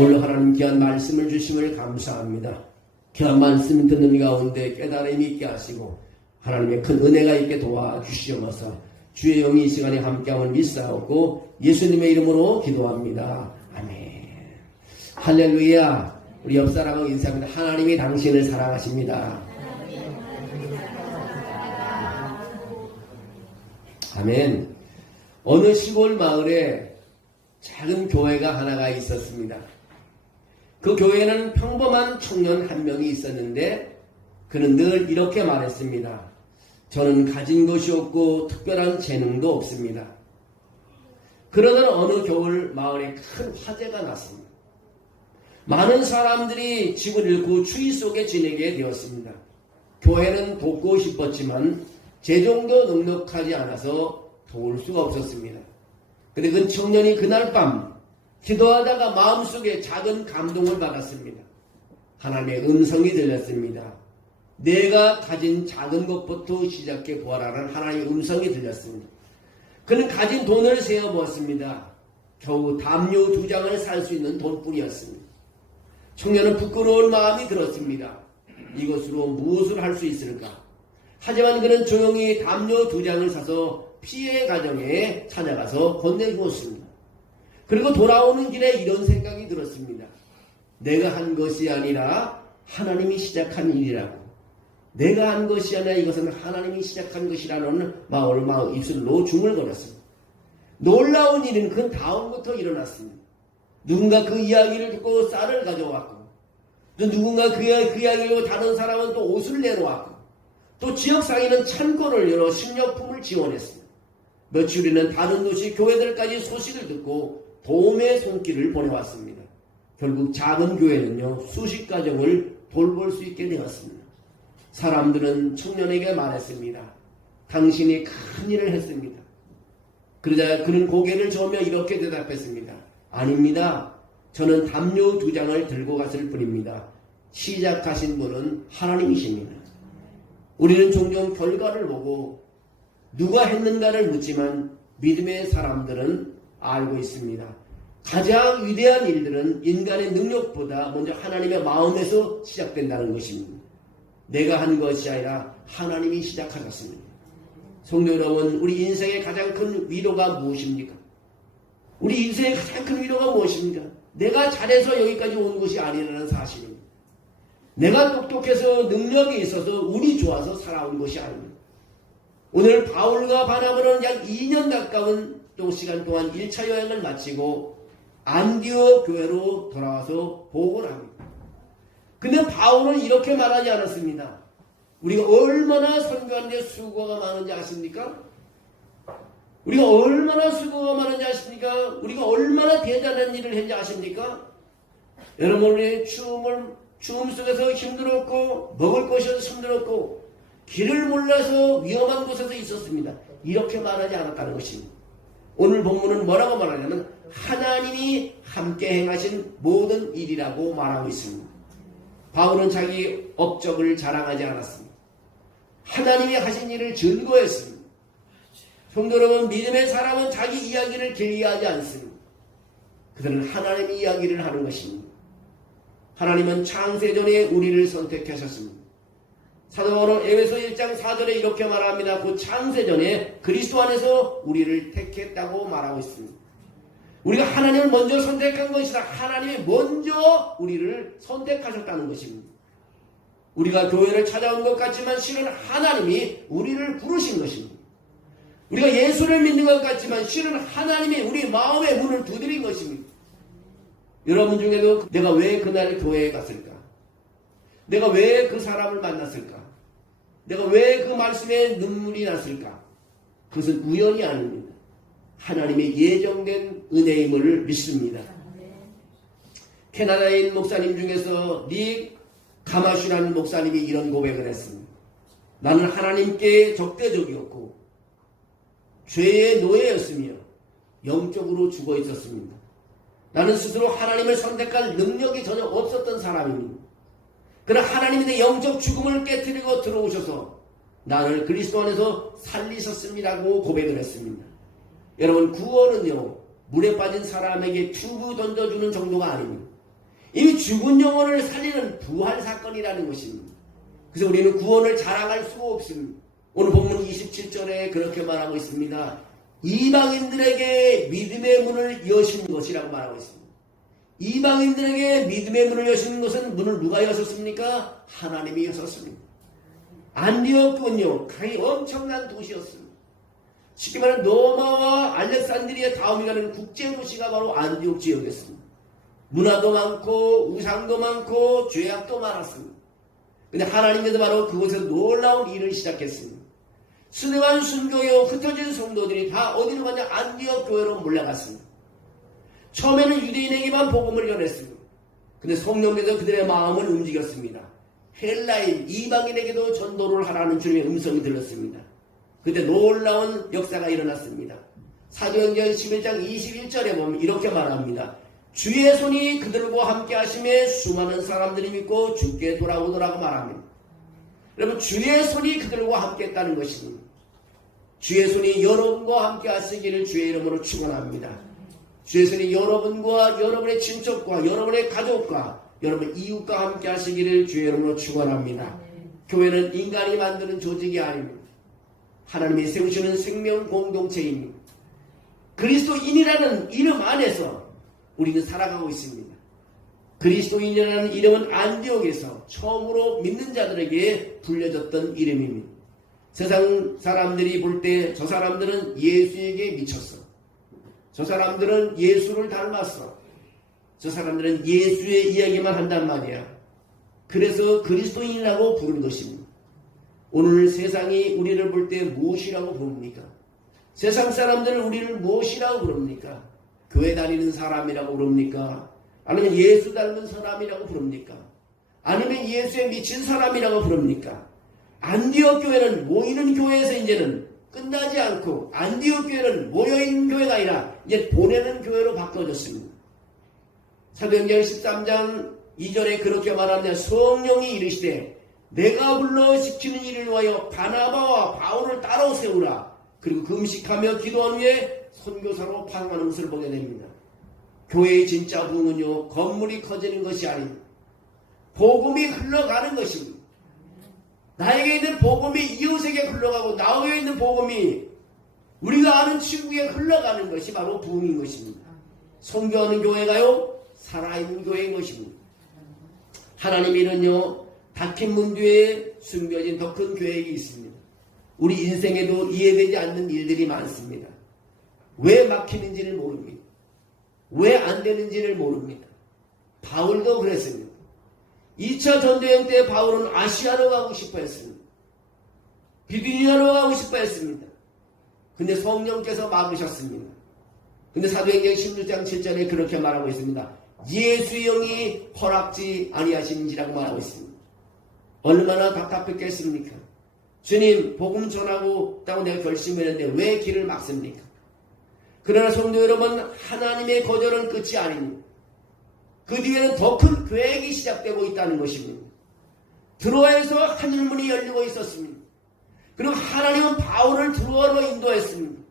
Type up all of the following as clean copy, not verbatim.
오늘 하나님 귀한 말씀을 주심을 감사합니다. 귀한 말씀 듣는 가운데 깨달음이 있게 하시고 하나님의 큰 은혜가 있게 도와주시옵소서. 주의 영이 이 시간에 함께함을 믿사옵고 예수님의 이름으로 기도합니다. 아멘. 할렐루야. 우리 옆 사람하고 인사합니다. 하나님이 당신을 사랑하십니다. 아멘. 어느 시골 마을에 작은 교회가 하나가 있었습니다. 그 교회에는 평범한 청년 한 명이 있었는데 그는 늘 이렇게 말했습니다. 저는 가진 것이 없고 특별한 재능도 없습니다. 그러던 어느 겨울 마을에 큰 화재가 났습니다. 많은 사람들이 집을 잃고 추위 속에 지내게 되었습니다. 교회는 돕고 싶었지만 재정도 넉넉하지 않아서 도울 수가 없었습니다. 그런데 그 청년이 그날 밤 기도하다가 마음속에 작은 감동을 받았습니다. 하나님의 음성이 들렸습니다. 내가 가진 작은 것부터 시작해 보아라는 하나님의 음성이 들렸습니다. 그는 가진 돈을 세어보았습니다. 겨우 담요 2장을 살 수 있는 돈뿐이었습니다. 청년은 부끄러운 마음이 들었습니다. 이것으로 무엇을 할 수 있을까? 하지만 그는 조용히 담요 2장을 사서 피해 가정에 찾아가서 건네주었습니다. 그리고 돌아오는 길에 이런 생각이 들었습니다. 내가 한 것이 아니라 하나님이 시작한 일이라고. 내가 한 것이 아니라 이것은 하나님이 시작한 것이라는 마음을 입술로 중얼거렸습니다. 놀라운 일은 그 다음부터 일어났습니다. 누군가 그 이야기를 듣고 쌀을 가져왔고, 또 누군가 그 이야기를 듣고 다른 사람은 또 옷을 내놓았고, 또 지역상에는 창고를 열어 식료품을 지원했습니다. 며칠 후에는 다른 도시 교회들까지 소식을 듣고 도움의 손길을 보내왔습니다. 결국 작은 교회는요, 수십 가정을 돌볼 수 있게 되었습니다. 사람들은 청년에게 말했습니다. 당신이 큰 일을 했습니다. 그러자 그는 고개를 저으며 이렇게 대답했습니다. 아닙니다. 저는 담요 2장을 들고 갔을 뿐입니다. 시작하신 분은 하나님이십니다. 우리는 종종 결과를 보고 누가 했는가를 묻지만 믿음의 사람들은 알고 있습니다. 가장 위대한 일들은 인간의 능력보다 먼저 하나님의 마음에서 시작된다는 것입니다. 내가 한 것이 아니라 하나님이 시작하셨습니다. 성도 여러분, 우리 인생의 가장 큰 위로가 무엇입니까? 우리 인생의 가장 큰 위로가 무엇입니까? 내가 잘해서 여기까지 온 것이 아니라는 사실입니다. 내가 똑똑해서 능력이 있어서 운이 좋아서 살아온 것이 아닙니다. 오늘 바울과 바나바는 약 2년 가까운 시간 동안 1차 여행을 마치고 안디옥 교회로 돌아와서 보고를 합니다. 근데 바울은 이렇게 말하지 않았습니다. 우리가 얼마나 선교하는데 수고가 많은지 아십니까? 우리가 얼마나 수고가 많은지 아십니까? 우리가 얼마나 대단한 일을 했는지 아십니까? 여러분, 우리 추움 속에서 힘들었고 먹을 것이 없어서 힘들었고 길을 몰라서 위험한 곳에서 있었습니다. 이렇게 말하지 않았다는 것입니다. 오늘 본문은 뭐라고 말하냐면 하나님이 함께 행하신 모든 일이라고 말하고 있습니다. 바울은 자기 업적을 자랑하지 않았습니다. 하나님이 하신 일을 즐거워했습니다. 성도 여러분, 믿음의 사람은 자기 이야기를 길게 하지 않습니다. 그들은 하나님의 이야기를 하는 것입니다. 하나님은 창세전에 우리를 선택하셨습니다. 사도 바울은 에베소 1장 4절에 이렇게 말합니다. 그 창세전에 그리스도 안에서 우리를 택했다고 말하고 있습니다. 우리가 하나님을 먼저 선택한 것이다. 하나님이 먼저 우리를 선택하셨다는 것입니다. 우리가 교회를 찾아온 것 같지만 실은 하나님이 우리를 부르신 것입니다. 우리가 예수를 믿는 것 같지만 실은 하나님이 우리 마음의 문을 두드린 것입니다. 여러분 중에도 내가 왜 그날 교회에 갔을까? 내가 왜 그 사람을 만났을까? 내가 왜 그 말씀에 눈물이 났을까? 그것은 우연이 아닙니다. 하나님의 예정된 은혜임을 믿습니다. 캐나다에 있는 목사님 중에서 닉 가마슈라는 목사님이 이런 고백을 했습니다. 나는 하나님께 적대적이었고 죄의 노예였으며 영적으로 죽어 있었습니다. 나는 스스로 하나님을 선택할 능력이 전혀 없었던 사람입니다. 그러나 하나님이 내 영적 죽음을 깨뜨리고 들어오셔서 나를 그리스도 안에서 살리셨습니다고 고백을 했습니다. 여러분, 구원은요 물에 빠진 사람에게 튜브 던져주는 정도가 아닙니다. 이미 죽은 영혼을 살리는 부활 사건이라는 것입니다. 그래서 우리는 구원을 자랑할 수가 없습니다. 오늘 본문 27절에 그렇게 말하고 있습니다. 이방인들에게 믿음의 문을 여신 것이라고 말하고 있습니다. 이방인들에게 믿음의 문을 여시는 것은 문을 누가 여셨습니까? 하나님이 여셨습니다. 안디옥은요, 엄청난 도시였습니다. 쉽게 말하면 로마와 알렉산드리아 다음이 가는 국제도시가 바로 안디옥 지역이었습니다. 문화도 많고 우상도 많고 죄악도 많았습니다. 근데 하나님께서 바로 그곳에서 놀라운 일을 시작했습니다. 스데반 순교요 흩어진 성도들이 다 어디로 가냐? 안디옥 교회로 몰려갔습니다. 처음에는 유대인에게만 복음을 전했습니다. 근데 성령께서 그들의 마음을 움직였습니다. 헬라인, 이방인에게도 전도를 하라는 주님의 음성이 들렸습니다. 그때 놀라운 역사가 일어났습니다. 사도행전 11장 21절에 보면 이렇게 말합니다. 주의 손이 그들과 함께 하심에 수많은 사람들이 믿고 주께 돌아오더라고 말합니다. 여러분, 주의 손이 그들과 함께 했다는 것입니다. 주의 손이 여러분과 함께 하시기를 주의 이름으로 축원합니다. 주의 손이 여러분과 여러분의 친척과 여러분의 가족과 여러분 이웃과 함께 하시기를 주의 이름으로 축원합니다. 교회는 인간이 만드는 조직이 아닙니다. 하나님이 세우시는 생명 공동체입니다. 그리스도인이라는 이름 안에서 우리는 살아가고 있습니다. 그리스도인이라는 이름은 안디옥에서 처음으로 믿는 자들에게 불려졌던 이름입니다. 세상 사람들이 볼 때 저 사람들은 예수에게 미쳤어. 저 사람들은 예수를 닮았어. 저 사람들은 예수의 이야기만 한단 말이야. 그래서 그리스도인이라고 부르는 것입니다. 오늘 세상이 우리를 볼 때 무엇이라고 부릅니까? 세상 사람들은 우리를 무엇이라고 부릅니까? 교회 다니는 사람이라고 부릅니까? 아니면 예수 닮은 사람이라고 부릅니까? 아니면 예수에 미친 사람이라고 부릅니까? 안디옥 교회는 모이는 교회에서 이제는 끝나지 않고 안디옥 교회는 모여있는 교회가 아니라 이제 보내는 교회로 바꿔졌습니다. 사도행전 13장 2절에 그렇게 말합니다. 성령이 이르시되 내가 불러 시키는 일을 위하여 바나바와 바울을 따로 세우라. 그리고 금식하며 기도한 후에 선교사로 파송하는 것을 보게 됩니다. 교회의 진짜 부흥은요, 건물이 커지는 것이 아닙니다. 복음이 흘러가는 것입니다. 나에게 있는 복음이 이웃에게 흘러가고 나에게 있는 복음이 우리가 아는 친구에게 흘러가는 것이 바로 부흥인 것입니다. 선교하는 교회가요, 살아있는 교회인 것입니다. 하나님이는요, 닫힌 문 뒤에 숨겨진 더 큰 계획이 있습니다. 우리 인생에도 이해되지 않는 일들이 많습니다. 왜 막히는지를 모릅니다. 왜 안 되는지를 모릅니다. 바울도 그랬습니다. 2차 전도여행 때 바울은 아시아로 가고 싶어 했습니다. 비두니아로 가고 싶어 했습니다. 근데 성령께서 막으셨습니다. 근데 사도행전 16장 7절에 그렇게 말하고 있습니다. 예수의 영이 허락지 아니하시는지라고 말하고 있습니다. 얼마나 답답했겠습니까? 주님, 복음 전하고 있다고 내가 결심했는데 왜 길을 막습니까? 그러나 성도 여러분, 하나님의 거절은 끝이 아닙니다. 그 뒤에는 더 큰 계획이 시작되고 있다는 것입니다. 드로아에서 하늘문이 열리고 있었습니다. 그리고 하나님은 바울을 드로아로 인도했습니다.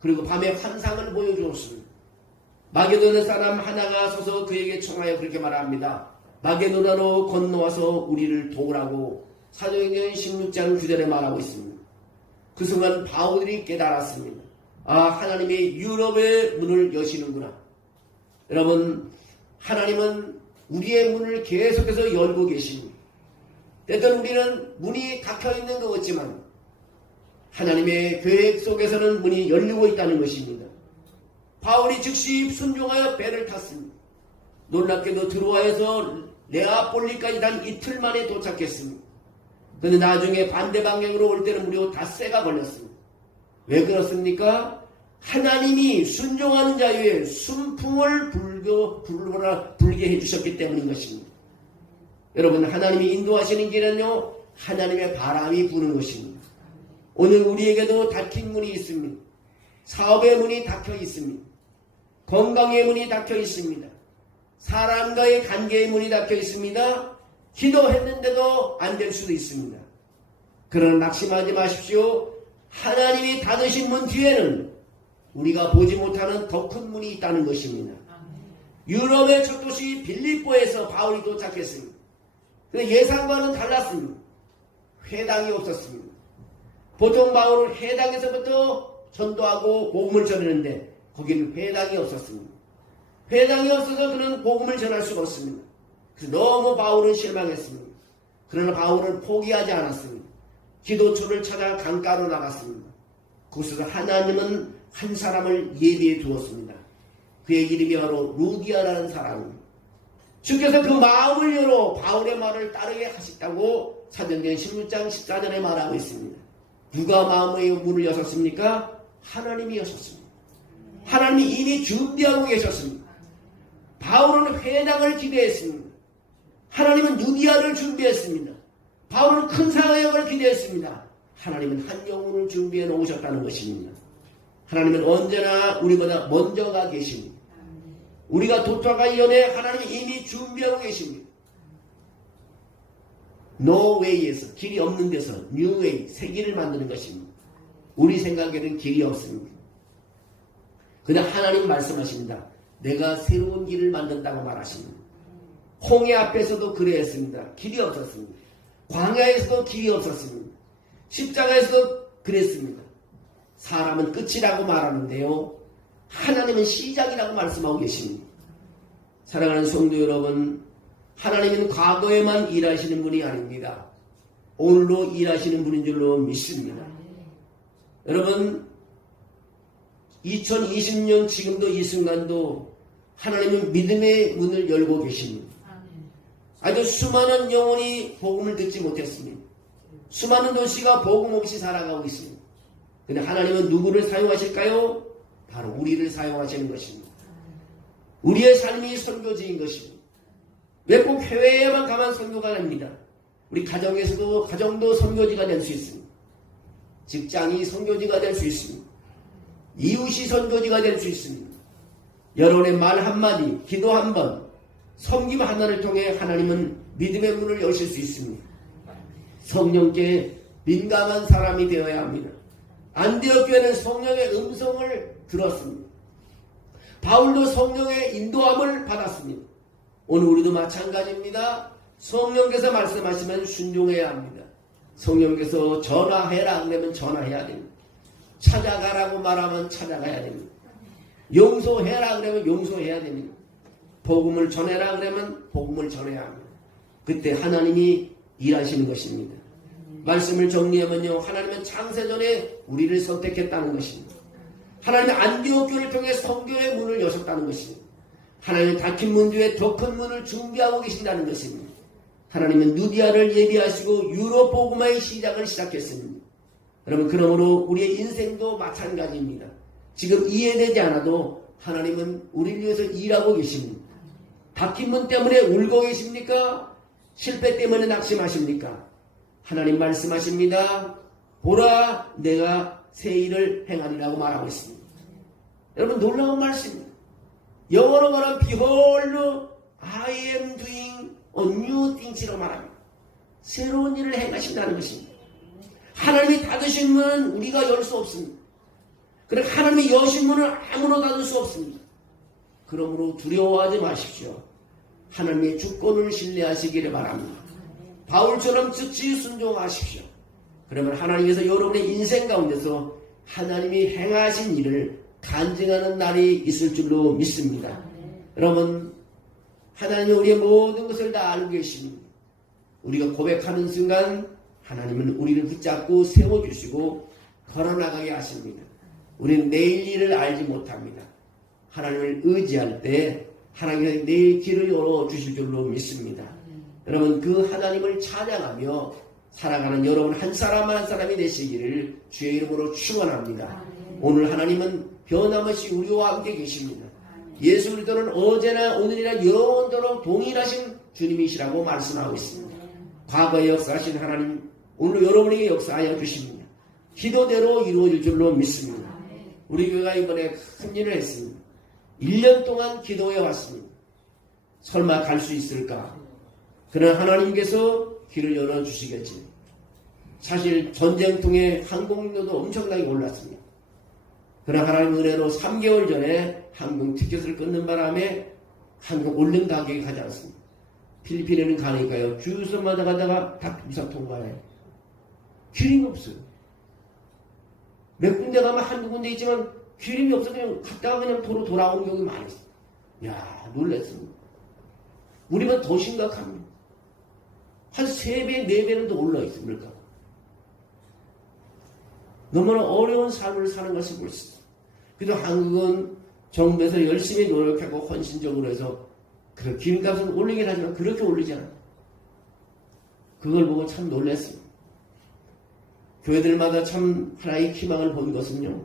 그리고 밤에 환상을 보여주었습니다. 마게도나 사람 하나가 서서 그에게 청하여 그렇게 말합니다. 마게도나로 건너와서 우리를 도우라고 사도행전 16장 9절에 말하고 있습니다. 그 순간 바울이 깨달았습니다. 아, 하나님이 유럽의 문을 여시는구나. 여러분, 하나님은 우리의 문을 계속해서 열고 계십니다. 때때로 우리는 문이 닫혀있는 것 같지만 하나님의 계획 속에서는 문이 열리고 있다는 것입니다. 바울이 즉시 순종하여 배를 탔습니다. 놀랍게도 드로아에서 네아폴리까지 단 이틀 만에 도착했습니다. 그런데 나중에 반대 방향으로 올 때는 무려 닷새가 걸렸습니다. 왜 그렇습니까? 하나님이 순종하는 자유에 순풍을 불게 해주셨기 때문인 것입니다. 여러분, 하나님이 인도하시는 길은요, 하나님의 바람이 부는 것입니다. 오늘 우리에게도 닫힌 문이 있습니다. 사업의 문이 닫혀 있습니다. 건강의 문이 닫혀 있습니다. 사람과의 관계의 문이 닫혀 있습니다. 기도했는데도 안 될 수도 있습니다. 그러나 낙심하지 마십시오. 하나님이 닫으신 문 뒤에는 우리가 보지 못하는 더 큰 문이 있다는 것입니다. 유럽의 첫 도시 빌립보에서 바울이 도착했습니다. 근데 예상과는 달랐습니다. 회당이 없었습니다. 보통 바울은 회당에서부터 전도하고 복음을 전하는데 거기는 회당이 없었습니다. 회당이 없어서 그는 복음을 전할 수가 없습니다. 그래서 너무 바울은 실망했습니다. 그러나 바울은 포기하지 않았습니다. 기도처를 찾아 강가로 나갔습니다. 거기서 하나님은 한 사람을 예비해 두었습니다. 그의 이름이 바로 루디아라는 사람입니다. 주께서 그 마음을 열어 바울의 말을 따르게 하셨다고 사도행전 16장 14절에 말하고 있습니다. 누가 마음의 문을 여셨습니까? 하나님이 여셨습니다. 하나님이 이미 준비하고 계셨습니다. 바울은 회당을 기대했습니다. 하나님은 루디아를 준비했습니다. 바울은 큰 사역을 기대했습니다. 하나님은 한 영혼을 준비해 놓으셨다는 것입니다. 하나님은 언제나 우리보다 먼저가 계십니다. 우리가 도착하기 전에 하나님이 이미 준비하고 계십니다. No way에서, 길이 없는 데서 new way, 새 길을 만드는 것입니다. 우리 생각에는 길이 없습니다. 그러나 하나님 말씀하십니다. 내가 새로운 길을 만든다고 말하십니다. 홍해 앞에서도 그랬습니다. 길이 없었습니다. 광야에서도 길이 없었습니다. 십자가에서도 그랬습니다. 사람은 끝이라고 말하는데요. 하나님은 시작이라고 말씀하고 계십니다. 사랑하는 성도 여러분, 하나님은 과거에만 일하시는 분이 아닙니다. 오늘도 일하시는 분인 줄로 믿습니다. 여러분, 2020년 지금도 이 순간도 하나님은 믿음의 문을 열고 계십니다. 아주 수많은 영혼이 복음을 듣지 못했습니다. 수많은 도시가 복음 없이 살아가고 있습니다. 그런데 하나님은 누구를 사용하실까요? 바로 우리를 사용하시는 것입니다. 우리의 삶이 선교지인 것입니다. 왜 꼭 해외에만 가면 선교가 됩니다. 우리 가정도 선교지가 될 수 있습니다. 직장이 선교지가 될 수 있습니다. 이웃이 선교지가 될 수 있습니다. 여러분의 말 한마디, 기도 한번, 섬김 하나를 통해 하나님은 믿음의 문을 여실 수 있습니다. 성령께 민감한 사람이 되어야 합니다. 안디옥 교회는 성령의 음성을 들었습니다. 바울도 성령의 인도함을 받았습니다. 오늘 우리도 마찬가지입니다. 성령께서 말씀하시면 순종해야 합니다. 성령께서 전화해라 그러면 전화해야 됩니다. 찾아가라고 말하면 찾아가야 됩니다. 용서해라 그러면 용서해야 됩니다. 복음을 전해라 그러면 복음을 전해야 합니다. 그때 하나님이 일하시는 것입니다. 말씀을 정리하면요, 하나님은 창세전에 우리를 선택했다는 것입니다. 하나님은 안디옥 교회를 통해 성교의 문을 여셨다는 것입니다. 하나님은 닫힌 문 뒤에 더 큰 문을 준비하고 계신다는 것입니다. 하나님은 누디아를 예비하시고 유럽 복음화의 시작을 시작했습니다. 여러분, 그러므로 우리의 인생도 마찬가지입니다. 지금 이해되지 않아도 하나님은 우리를 위해서 일하고 계십니다. 닫힌 문 때문에 울고 계십니까? 실패 때문에 낙심하십니까? 하나님 말씀하십니다. 보라, 내가 새 일을 행하리라고 말하고 있습니다. 여러분, 놀라운 말씀입니다. 영어로 말하면 Behold, I am doing a new things라고 말합니다. 새로운 일을 행하신다는 것입니다. 하나님이 닫으신 문은 우리가 열 수 없습니다. 그러나 하나님이 여신 문은 아무나 닫을 수 없습니다. 그러므로 두려워하지 마십시오. 하나님의 주권을 신뢰하시기를 바랍니다. 바울처럼 즉시 순종하십시오. 그러면 하나님께서 여러분의 인생 가운데서 하나님이 행하신 일을 간증하는 날이 있을 줄로 믿습니다. 여러분, 하나님이 우리의 모든 것을 다 알고 계십니다. 우리가 고백하는 순간 하나님은 우리를 붙잡고 세워주시고 걸어나가게 하십니다. 우리는 내일 일을 알지 못합니다. 하나님을 의지할 때 하나님께서 내일 길을 열어주실 줄로 믿습니다. 여러분, 그 하나님을 찬양하며 살아가는 여러분 한 사람 한 사람이 되시기를 주의 이름으로 축원합니다. 오늘 하나님은 변함없이 우리와 함께 계십니다. 예수 그리스도는 어제나 오늘이나 영원토록 동일하신 주님이시라고 말씀하고 있습니다. 과거에 역사하신 하나님, 오늘 여러분에게 역사하여 주십니다. 기도대로 이루어질 줄로 믿습니다. 우리 교회가 이번에 큰 일을 했습니다. 1년 동안 기도해 왔습니다. 설마 갈 수 있을까? 그러나 하나님께서 길을 열어주시겠지. 사실 전쟁통에 항공료도 엄청나게 올랐습니다. 그러나 하나님 은혜로 3개월 전에 항공 티켓을 끊는 바람에 한국 올림 가격이 가지 않습니다. 필리핀에는 가니까요. 주유소마다 가다가 다 비상 통과해. 기름이 없어요. 몇 군데 가면 한두 군데 있지만 기름이 없어 그냥 갔다가 그냥 도로 돌아오는 경우가 많이 있어요. 야, 놀랐습니다. 우리만 더 심각합니다. 한 3배, 4배는 더 올라 있어요. 물가. 너무나 어려운 삶을 사는 것을 볼 수 있어요. 그래도 한국은 정부에서 열심히 노력하고 헌신적으로 해서 그 기름값은 올리긴 하지만 그렇게 올리지 않아요. 그걸 보고 참 놀랐습니다. 교회들마다 참 하나의 희망을 본 것은요.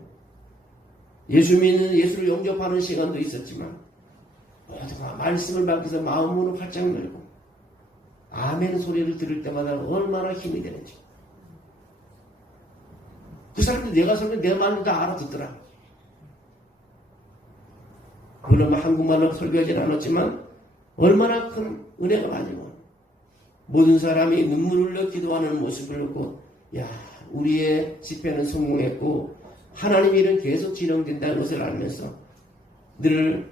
예수 믿는 예수를 영접하는 시간도 있었지만 모두가 말씀을 받고서 마음으로 활짝 열고 아멘 소리를 들을 때마다 얼마나 힘이 되는지. 그 사람들 내가 설명 내 말로 다 알아듣더라. 물론 한국말로 설교하지는 않았지만 얼마나 큰 은혜가 가지고 모든 사람이 눈물을 흘려 기도하는 모습을 보고 야 우리의 집회는 성공했고 하나님 일은 계속 진행된다는 것을 알면서 늘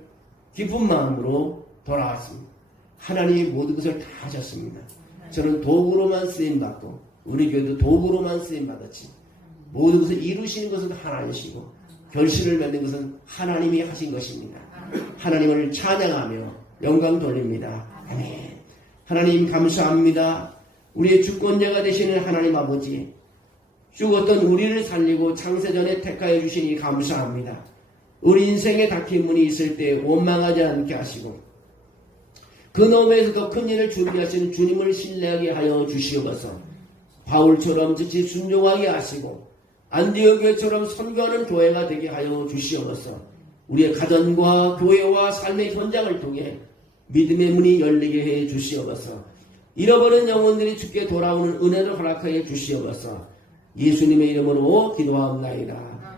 기쁜 마음으로 돌아왔습니다. 하나님이 모든 것을 다 하셨습니다. 저는 도구로만 쓰임받고 우리 교회도 도구로만 쓰임받았지 모든 것을 이루시는 것은 하나님이시고 결실을 맺는 것은 하나님이 하신 것입니다. 하나님을 찬양하며 영광 돌립니다. 아멘. 하나님 감사합니다. 우리의 주권자가 되시는 하나님 아버지 죽었던 우리를 살리고 창세전에 택하여 주시니 감사합니다. 우리 인생에 닥친 문이 있을 때 원망하지 않게 하시고 그 너머에서 더 큰 일을 준비하시는 주님을 신뢰하게 하여 주시옵소서. 바울처럼 즉시 순종하게 하시고 안디옥교회처럼 선교하는 교회가 되게 하여 주시옵소서. 우리의 가정과 교회와 삶의 현장을 통해 믿음의 문이 열리게 해 주시옵소서. 잃어버린 영혼들이 주께 돌아오는 은혜를 허락하여 주시옵소서. 예수님의 이름으로 기도하옵나이다.